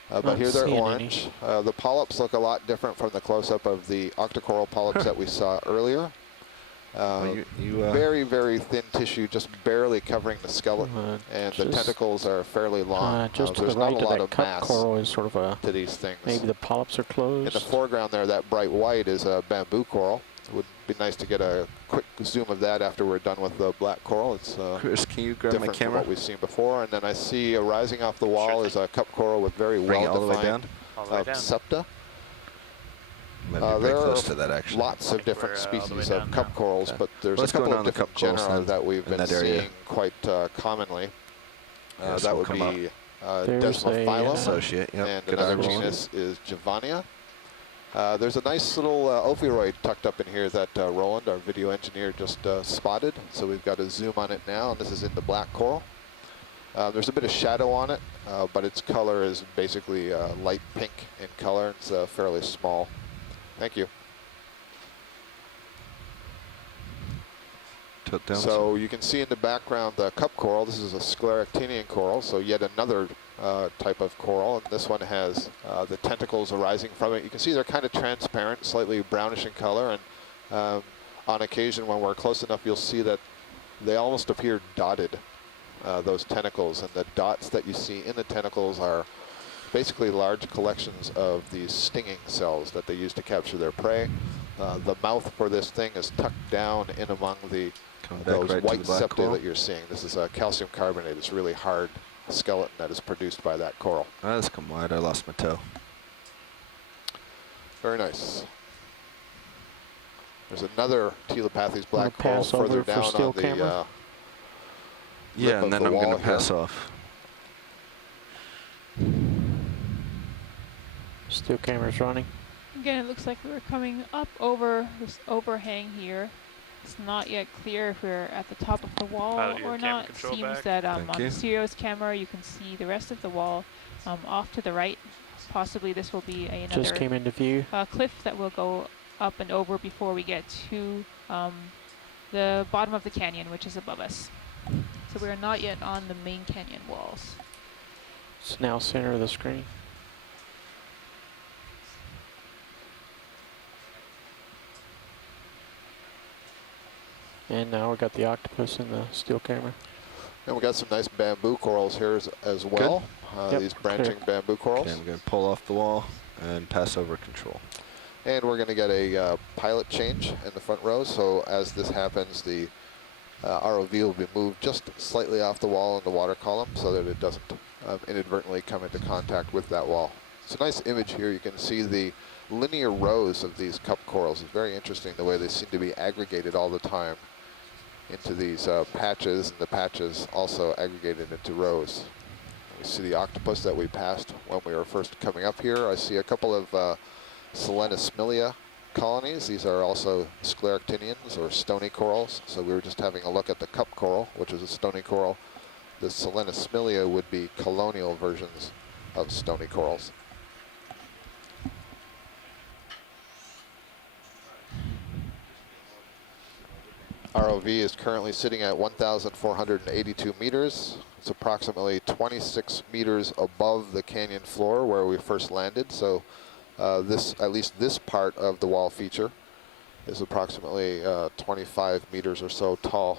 But here they're orange. The polyps look a lot different from the close-up of the Octa Coral polyps that we saw earlier. Very, very thin tissue, just barely covering the skeleton, and the tentacles are fairly long. Just to there's the right not a of lot that of cup mass coral is sort of a, to these things. maybe the polyps are closed. In the foreground there, that bright white is a bamboo coral. It would be nice to get a quick zoom of that after we're done with the black coral. It's Chris, can you grab my different camera? from what we've seen before. And then I see rising off the wall is a cup coral with very well-defined septa. There are lots of different species of cup corals, but there's a couple of different genera that we've been seeing quite commonly. That would be Desmophyllum, and another genus is Javania. There's a nice little ophiuroid tucked up in here that Roland, our video engineer, just spotted. So we've got a zoom on it now, and this is in the black coral. There's a bit of shadow on it, but its color is basically light pink in color. It's fairly small. Thank you. So you can see in the background the cup coral. This is a scleractinian coral, so yet another type of coral. And this one has the tentacles arising from it. You can see they're kind of transparent, slightly brownish in color. And on occasion, when we're close enough, you'll see that they almost appear dotted, those tentacles. And the dots that you see in the tentacles are basically large collections of these stinging cells that they use to capture their prey. The mouth for this thing is tucked down in among those white septa that you're seeing. This is calcium carbonate. It's really hard skeleton that is produced by that coral. Let's come wide. I lost my toe. Very nice. There's another Telepathes black coral further down on the yeah, and then I'm going to pass off. Still camera's running. Again, it looks like we're coming up over this overhang here. It's not yet clear if we're at the top of the wall or not. It seems that on the Sirius camera you can see the rest of the wall off to the right. Possibly this will be another just came into view. Cliff that will go up and over before we get to the bottom of the canyon, which is above us. So we are not yet on the main canyon walls. It's now center of the screen. And now we got the octopus in the still camera. And we got some nice bamboo corals here as well. these branching bamboo corals. Okay, I'm going to pull off the wall and pass over control. And we're going to get a pilot change in the front row. So as this happens, the ROV will be moved just slightly off the wall in the water column so that it doesn't inadvertently come into contact with that wall. It's a nice image here. You can see the linear rows of these cup corals. It's very interesting the way they seem to be aggregated all the time into these patches, and the patches also aggregated into rows. We see the octopus that we passed when we were first coming up here. I see a couple of Selenosmilia colonies. These are also scleractinians or stony corals. So we were just having a look at the cup coral, which is a stony coral. The Selenosmilia would be colonial versions of stony corals. ROV is currently sitting at 1,482 meters. It's approximately 26 meters above the canyon floor where we first landed. So at least this part of the wall feature is approximately 25 meters or so tall.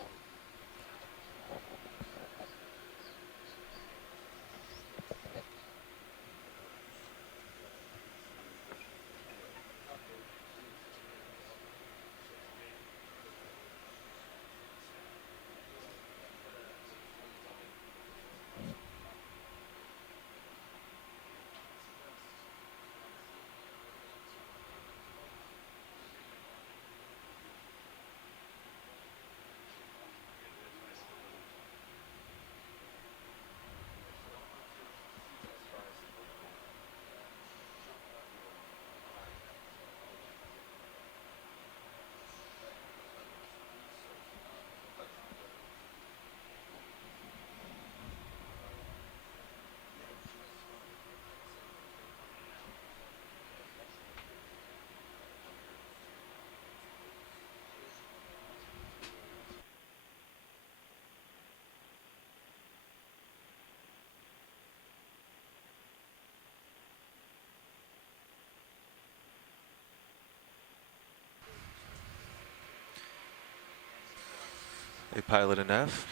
A pilot and F.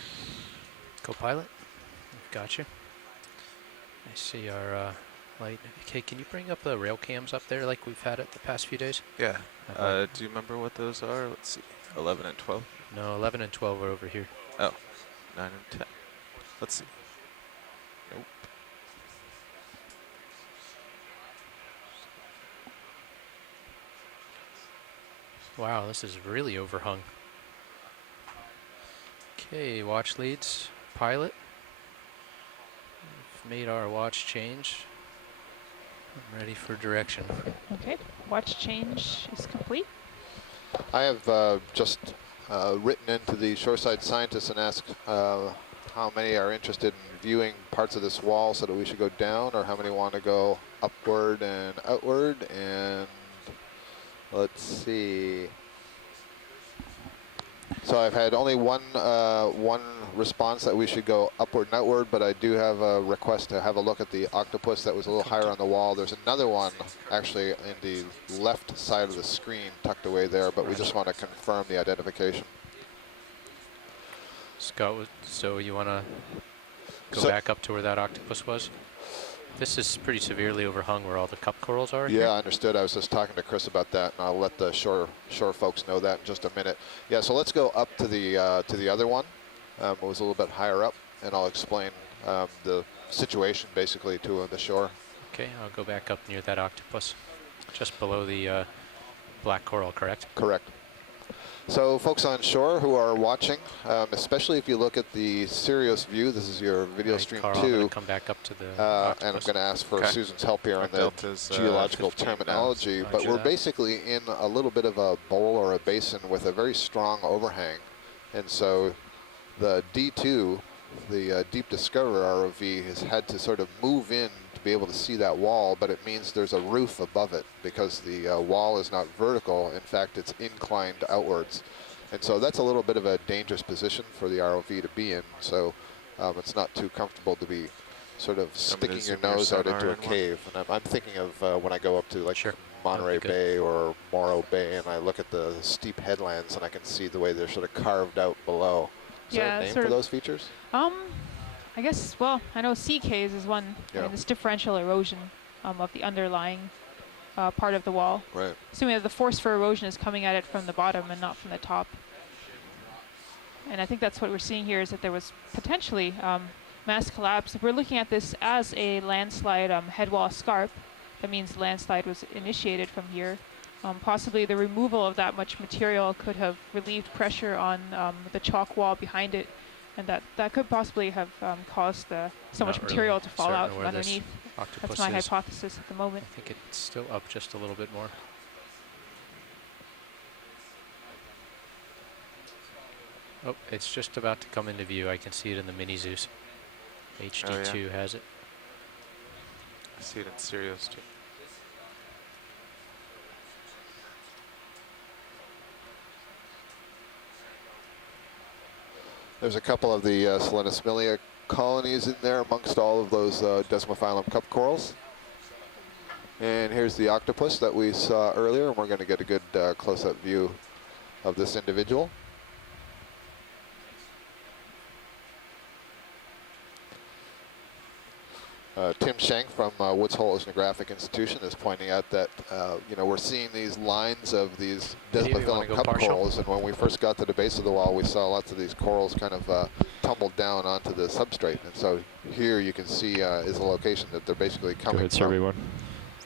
Co-pilot, got you. I see our light. Okay, can you bring up the rail cams up there like we've had it the past few days? Yeah. Do you remember what those are? Let's see. 11 and 12? No, 11 and 12 are over here. Oh, 9 and 10. Let's see. Nope. Wow, this is really overhung. Okay, watch leads, pilot. We've made our watch change. I'm ready for direction. Okay, watch change is complete. I have just written into the shoreside scientists and asked how many are interested in viewing parts of this wall so that we should go down, or how many want to go upward and outward. And let's see. So I've had only one response that we should go upward and outward, but I do have a request to have a look at the octopus that was a little higher on the wall. There's another one actually in the left side of the screen tucked away there, but we just want to confirm the identification. Scott, so you want to go back up to where that octopus was? This is pretty severely overhung where all the cup corals are. Yeah, understood. I was just talking to Chris about that, and I'll let the shore folks know that in just a minute. Yeah, so let's go up to the other one. It was a little bit higher up, and I'll explain the situation basically to the shore. Okay, I'll go back up near that octopus, just below the black coral, correct? Correct. So folks on shore who are watching, especially if you look at the Sirius view, this is your video stream Carl, 2. I'm gonna come back up to the and I'm going to ask for Susan's help here on the geological terminology. But we're basically in a little bit of a bowl or a basin with a very strong overhang. And so the D2, the Deep Discoverer ROV, has had to sort of move in to be able to see that wall, but it means there's a roof above it because the wall is not vertical. In fact, it's inclined outwards. And so that's a little bit of a dangerous position for the ROV to be in. So it's not too comfortable to be sort of sticking your nose out into a cave. And I'm thinking of when I go up to like Monterey Bay or Morro Bay, and I look at the steep headlands and I can see the way they're sort of carved out below. Is there a name for those features? I I guess, well, I know CKs is one. Yeah. I mean, this differential erosion of the underlying part of the wall. Right. Assuming that the force for erosion is coming at it from the bottom and not from the top. And I think that's what we're seeing here, is that there was potentially mass collapse. If we're looking at this as a landslide head wall scarp, that means the landslide was initiated from here. Possibly the removal of that much material could have relieved pressure on the chalk wall behind it, and that could possibly have caused so much material to fall out from underneath. That's my hypothesis at the moment. I think it's still up just a little bit more. Oh, it's just about to come into view. I can see it in the mini Zeus. HD2 has it. I see it in Sirius too. There's a couple of the Selenosmilia colonies in there amongst all of those Desmophyllum cup corals. And here's the octopus that we saw earlier, and we're going to get a good close-up view of this individual. Tim Schenk from Woods Hole Oceanographic Institution is pointing out that we're seeing these lines of these Desmophyllum cup corals, and when we first got to the base of the wall, we saw lots of these corals kind of tumbled down onto the substrate. And so here you can see is a location that they're basically coming from. Video,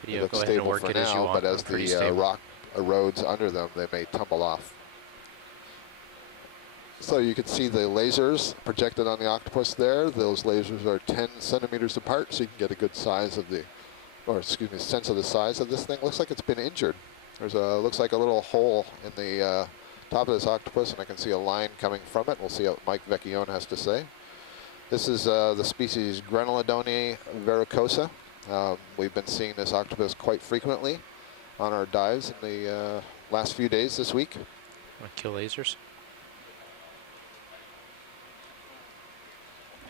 it looks stable for now, but as the rock erodes under them, they may tumble off. So you can see the lasers projected on the octopus there. Those lasers are 10 centimeters apart, so you can get a good size of sense of the size of this thing. Looks like it's been injured. Looks like a little hole in the top of this octopus, and I can see a line coming from it. We'll see what Mike Vecchione has to say. This is the species Grenelodone verrucosa. We've been seeing this octopus quite frequently on our dives in the last few days this week. Want to kill lasers?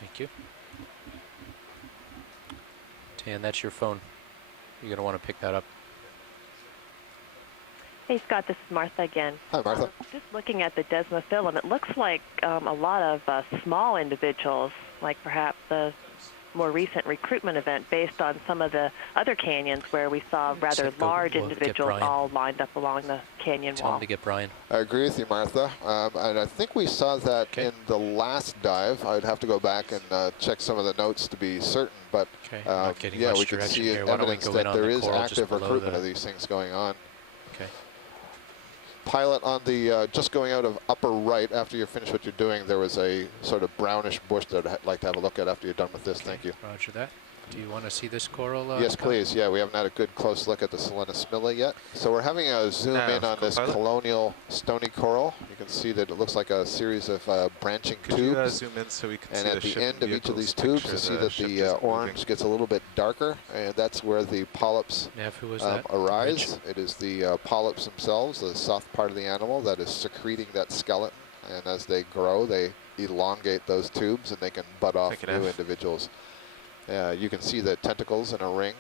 Thank you. Tan, that's your phone. You're going to want to pick that up. Hey, Scott, this is Martha again. Hi, Martha. Just looking at the Desmophyllum, it looks like a lot of small individuals, like perhaps a more recent recruitment event based on some of the other canyons where we saw rather large individuals all lined up along the canyon Tell wall. him to get Brian. I agree with you, Martha. And I think we saw that in the last dive. I'd have to go back and check some of the notes to be certain. But yeah, we can see evidence that there is active recruitment of these things going on. Okay. Pilot, on the just going out of upper right, after you're finished what you're doing, there was a sort of brownish bush that I'd like to have a look at after you're done with this. Thank you. Roger that. Do you want to see this coral? Yes, please. Yeah, we haven't had a good close look at the Selenosmilia yet. So we're having a zoom in on this colonial stony coral. You can see that it looks like a series of branching tubes. Could you zoom in so we can and see at the end of each of these tubes, you see that the orange gets a little bit darker, and that's where the polyps arise. It is the polyps themselves, the soft part of the animal, that is secreting that skeleton. And as they grow, they elongate those tubes, and they can bud off new individuals. You can see the tentacles in a ring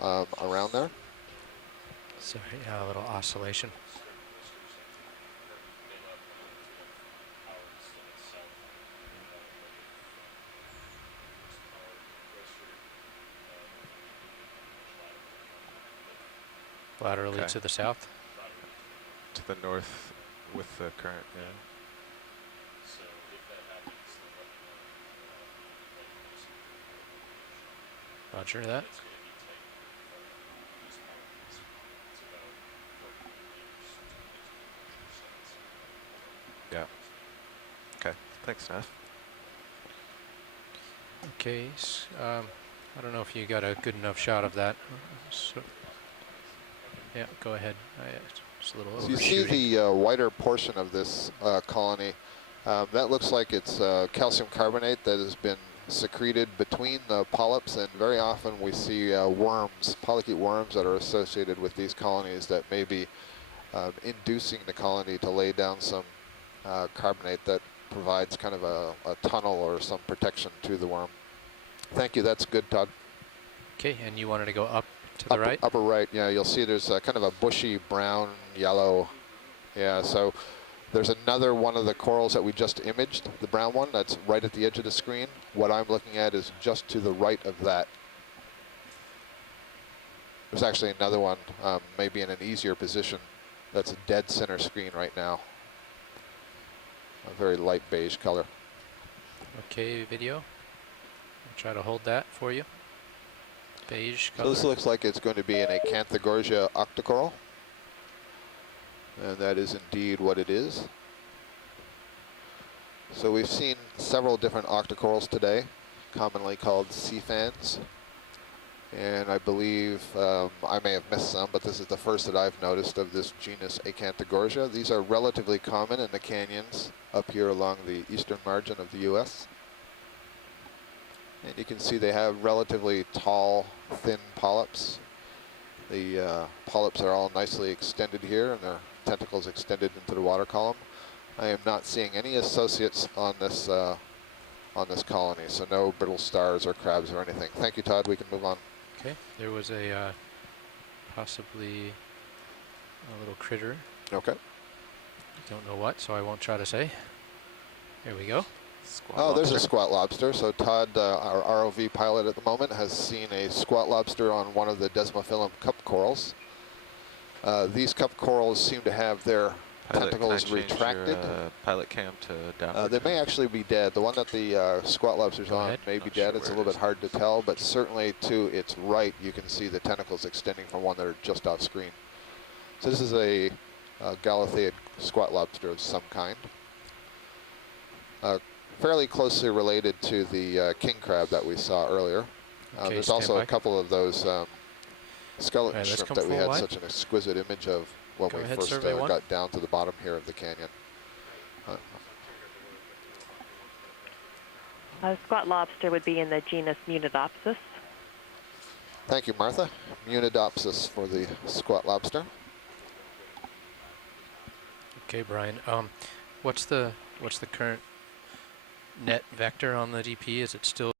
around there. Sorry, a little oscillation. Laterally to the south? To the north with the current, yeah. Roger that. Yeah. Okay. Thanks, Neff. Okay. I don't know if you got a good enough shot of that. So, yeah, go ahead. It's a little so you see the whiter portion of this colony. That looks like it's calcium carbonate that has been secreted between the polyps, and very often we see worms, Polychaete worms, that are associated with these colonies that may be inducing the colony to lay down some carbonate that provides kind of a tunnel or some protection to the worm. Thank you, that's good, Todd. Okay, and you wanted to go up to the right? Upper right, yeah, you'll see there's kind of a bushy brown, yellow, yeah, so There's another one of the corals that we just imaged, the brown one, that's right at the edge of the screen. What I'm looking at is just to the right of that. There's actually another one, maybe in an easier position, that's a dead center screen right now. A very light beige color. Okay, video. I'll try to hold that for you. Beige color. So this looks like it's going to be in a Canthagorgia Octa Coral. And that is indeed what it is. So we've seen several different Octa Corals today, commonly called sea fans. And I believe, I may have missed some, but this is the first that I've noticed of this genus Canthagorgia. These are relatively common in the canyons up here along the eastern margin of the US. And you can see they have relatively tall, thin polyps. The polyps are all nicely extended here, and their tentacles extended into the water column. I am not seeing any associates on this colony, so no brittle stars or crabs or anything. Thank you, Todd. We can move on. Okay, there was a possibly a little critter. Okay. Don't know what, so I won't try to say. Here we go. There's a squat lobster. So Todd, our ROV pilot at the moment, has seen a squat lobster on one of the Desmophyllum cup corals. These cup corals seem to have their tentacles retracted. Pilot cam to downward. They may actually be dead. The one that the squat lobster's on may be dead. It's a little bit hard to tell, but certainly to its right, you can see the tentacles extending from one that are just off screen. So this is a Galatheid squat lobster of some kind. Fairly closely related to the king crab that we saw earlier. There's also a couple of those skeleton shrimp that we had such an exquisite image of when we first got down to the bottom here of the canyon. Squat lobster would be in the genus Munidopsis. Thank you, Martha. Munidopsis for the squat lobster. Okay, Brian. What's the current net vector on the DP? Is it still